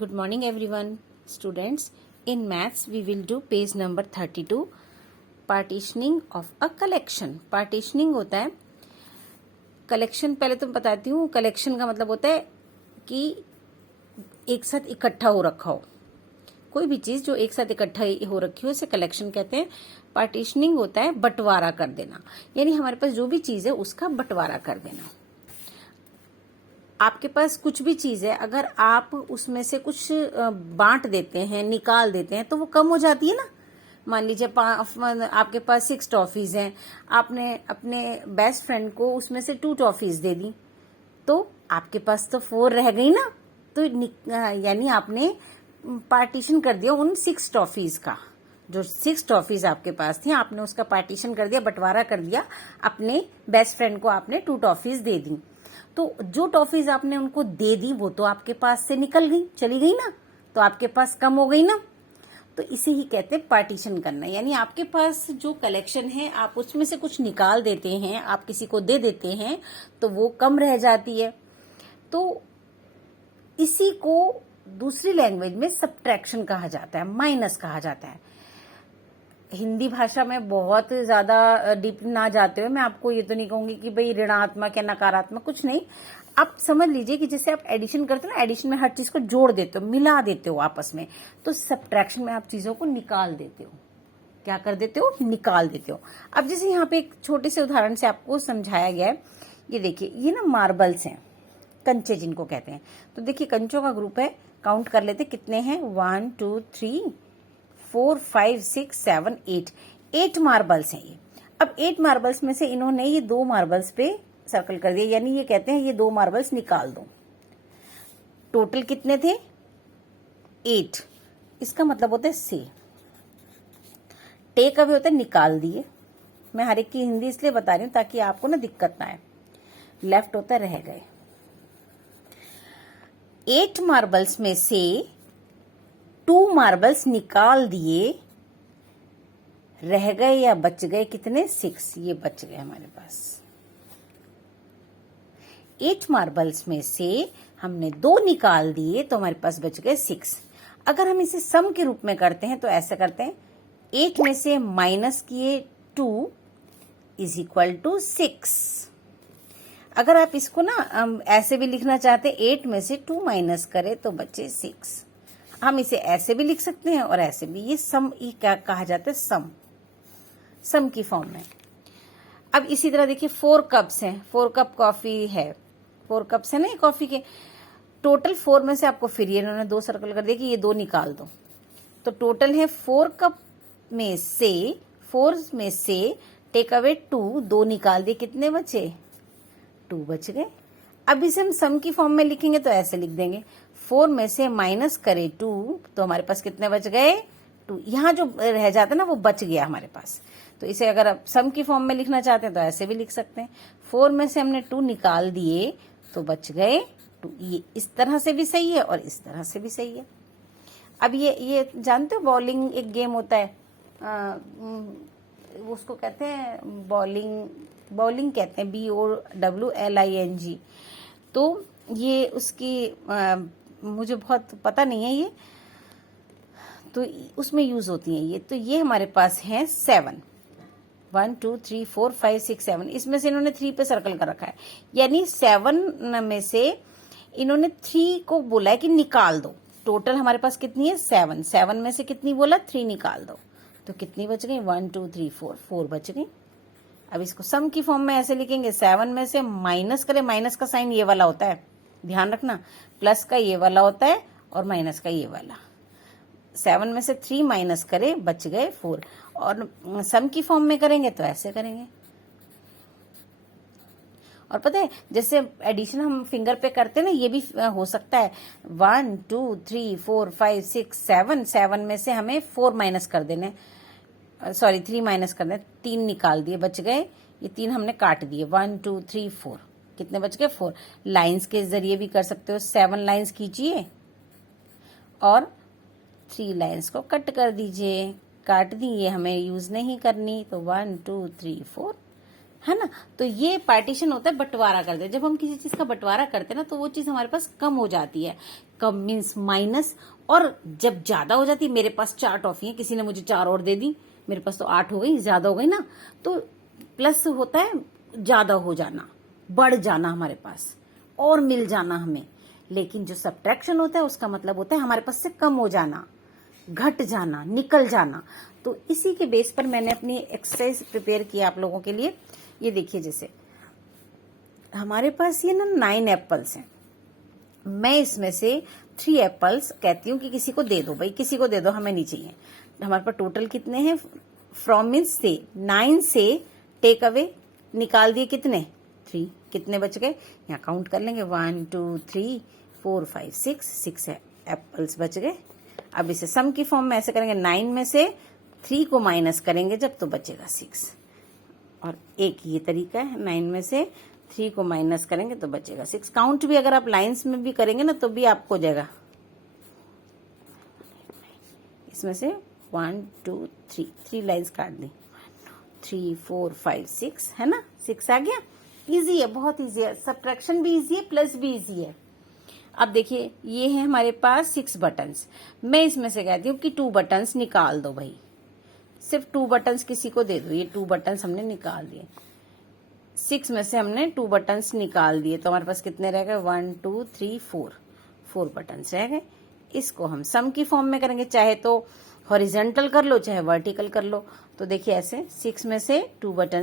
Good morning everyone. Students, in maths we will do page number 32, partitioning of a collection. Partitioning होता है, collection पहले तो बताती हूँ. कलेक्शन का मतलब होता है कि एक साथ इकट्ठा हो रखा हो. कोई भी चीज जो एक साथ इकट्ठा हो रखी हो उसे कलेक्शन कहते हैं. पार्टीशनिंग होता है बंटवारा कर देना, यानी हमारे पास जो भी चीज है उसका बंटवारा कर देना. आपके पास कुछ भी चीज है, अगर आप उसमें से कुछ बांट देते हैं, निकाल देते हैं, तो वो कम हो जाती है ना. मान लीजिए आपके पास 6 टॉफीज हैं, आपने अपने बेस्ट फ्रेंड को उसमें से 2 टॉफीज दे दी, तो आपके पास तो 4 रह गई ना. तो यानी आपने पार्टीशन कर दिया उन 6 टॉफीज का. जो 6 टॉफीज आपके पास थी, आपने उसका पार्टीशन कर दिया, बंटवारा कर दिया. अपने बेस्ट फ्रेंड को आपने 2 टॉफीज दे दी, तो जो टॉफीज आपने उनको दे दी वो तो आपके पास से निकल गई, चली गई ना, तो आपके पास कम हो गई ना. तो इसे ही कहते हैं पार्टीशन करना. यानी आपके पास जो कलेक्शन है आप उसमें से कुछ निकाल देते हैं, आप किसी को दे देते हैं, तो वो कम रह जाती है. तो इसी को दूसरी लैंग्वेज में सब्ट्रैक्शन कहा जाता है, माइनस कहा जाता है. हिंदी भाषा में बहुत ज्यादा डीप ना जाते हुए मैं आपको ये तो नहीं कहूंगी कि भाई ऋणात्मक या नकारात्मक, कुछ नहीं. आप समझ लीजिए कि जैसे आप एडिशन करते हो ना, एडिशन में हर चीज को जोड़ देते हो, मिला देते हो आपस में, तो सब्ट्रैक्शन में आप चीजों को निकाल देते हो. क्या कर देते हो? निकाल देते हो. अब जैसे यहाँ पे एक छोटे से उदाहरण से आपको समझाया गया है. ये देखिए, ये ना मार्बल्स हैं, कंचे जिनको कहते हैं. तो देखिए कंचों का ग्रुप है, काउंट कर लेते कितने हैं. 1 2 3 4 5 6 7 8 मार्बल्स हैं ये. अब 8 मार्बल्स में से इन्होंने ये 2 मार्बल्स पे सर्कल कर दिया, यानी ये कहते हैं ये 2 मार्बल्स निकाल दो. टोटल कितने थे? 8. इसका मतलब होता है से. टेक अवे होता है निकाल दिए. मैं हर एक की हिंदी इसलिए बता रही हूं ताकि आपको ना दिक्कत ना आए. लेफ्ट होता है रह गए. 8 मार्बल्स में से 2 मार्बल्स निकाल दिए, रह गए या बच गए कितने? 6. ये बच गए हमारे पास. 8 मार्बल्स में से हमने 2 निकाल दिए तो हमारे पास बच गए 6. अगर हम इसे सम के रूप में करते हैं तो ऐसे करते हैं, 8 में से माइनस किए 2 इज इक्वल टू 6. अगर आप इसको ना ऐसे भी लिखना चाहते हैं, 8 में से 2 माइनस करें तो बचे 6. हम इसे ऐसे भी लिख सकते हैं और ऐसे भी. ये सम ही क्या कहा जाता है? सम की फॉर्म में. अब इसी तरह देखिए 4 कप्स हैं, 4 कप कॉफी है, 4 कप्स है ना कॉफी के. टोटल 4 में से आपको फिर ये इन्होंने 2 सर्कल कर दिया कि ये 2 निकाल दो, तो टोटल है 4 कप में से 4 में से टेक अवे 2 निकाल दिए, कितने बचे? 2 बच गए. अब इसे हम सम की फॉर्म में लिखेंगे तो ऐसे लिख देंगे, 4 में से माइनस करे 2 तो हमारे पास कितने बच गए? 2. यहाँ जो रह जाता है ना वो बच गया हमारे पास. तो इसे अगर आप सम की फॉर्म में लिखना चाहते हैं तो ऐसे भी लिख सकते हैं, 4 में से हमने 2 निकाल दिए तो बच गए 2. ये इस तरह से भी सही है और इस तरह से भी सही है. अब ये जानते हो बॉलिंग एक गेम होता है, उसको कहते हैं बॉलिंग कहते हैं, BOWLING. तो ये उसकी मुझे बहुत पता नहीं है ये, तो उसमें यूज होती है ये. तो ये हमारे पास है 7. 1 2 3 4 5 6 7. इसमें से इन्होंने 3 पे सर्कल कर रखा है, यानी 7 में से इन्होंने 3 को बोला है कि निकाल दो. टोटल हमारे पास कितनी है? 7. 7 में से कितनी बोला? 3 निकाल दो, तो कितनी बच गई? 1 2 3 4 बच गई. अब इसको सम की फॉर्म में ऐसे लिखेंगे, 7 में से माइनस करें, माइनस का साइन ये वाला होता है, ध्यान रखना, प्लस का ये वाला होता है और माइनस का ये वाला. 7 में से 3 माइनस करें, बच गए 4. और सम की फॉर्म में करेंगे तो ऐसे करेंगे. और पता है जैसे एडिशन हम फिंगर पे करते हैं ना, ये भी हो सकता है. 1 2 3 4 5 6 7. 7 में से हमें 4 माइनस कर देने, सॉरी 3 माइनस कर दें, 3 निकाल दिए, बच गए ये 3 हमने काट दिए. 1 2 3 4, कितने बच गए? 4. लाइंस के जरिए भी कर सकते हो, 7 लाइंस खींचिए और 3 लाइंस को कट कर दीजिए. काट दी, ये हमें यूज नहीं करनी, तो 1 2 3 4 है ना। तो ये पार्टीशन होता है बंटवारा करते हैं। जब हम किसी चीज का बंटवारा करते हैं ना तो वो चीज हमारे पास कम हो जाती है। Come means minus. और जब ज्यादा हो जाती है, मेरे पास 4 टॉफी है, किसी ने मुझे 4 और दे दी, मेरे पास तो 8 हो गई, ज्यादा हो गई ना। तो प्लस होता है ज्यादा हो जाना, बढ़ जाना हमारे पास, और मिल जाना हमें। लेकिन जो सब्ट्रैक्शन होता है उसका मतलब होता है हमारे पास से कम हो जाना, घट जाना, निकल जाना। तो इसी के बेस पर मैंने अपनी एक्सरसाइज प्रिपेयर की आप लोगों के लिए। ये देखिए, जैसे हमारे पास ये ना 9 एप्पल्स हैं, मैं इसमें से 3 एप्पल्स कहती हूँ कि किसी को दे दो भाई, किसी को दे दो, हमें नहीं चाहिए। हमारे पास टोटल कितने हैं? फ्रॉम मीन्स से 9 से टेक अवे निकाल दिए कितने? 3। कितने बच गए? यहाँ काउंट कर लेंगे, 1 2 3 4 5 6 एप्पल्स बच गए। अब इसे सम की फॉर्म में ऐसे करेंगे, 9 में से 3 को माइनस करेंगे जब, तो बचेगा 6। और एक ये तरीका है, 9 में से 3 को माइनस करेंगे तो बचेगा 6। काउंट भी अगर आप लाइंस में भी करेंगे ना तो भी आपको हो जाएगा, इसमें से 1 2 3 लाइंस काट दी, 3 4 5 6, है ना, 6 आ गया। इजी है, बहुत इजी है, सब्ट्रैक्शन भी इजी है, प्लस भी इजी है। अब देखिए, ये है हमारे पास 6 बटन्स। मैं इसमें से कहती हूँ कि 2 बटन्स निकाल दो भाई, सिर्फ 2 बटन्स किसी को दे दो। ये 2 बटन्स हमने निकाल दिए, 6 में से हमने 2 बटन्स निकाल दिए, तो हमारे पास कितने रह गए? 1 2 3 4 बटन्स रह गए। इसको हम सम की फॉर्म में करेंगे, चाहे तो हॉरिजेंटल कर लो चाहे वर्टिकल कर लो। तो देखिए ऐसे 6 में से 2 बटन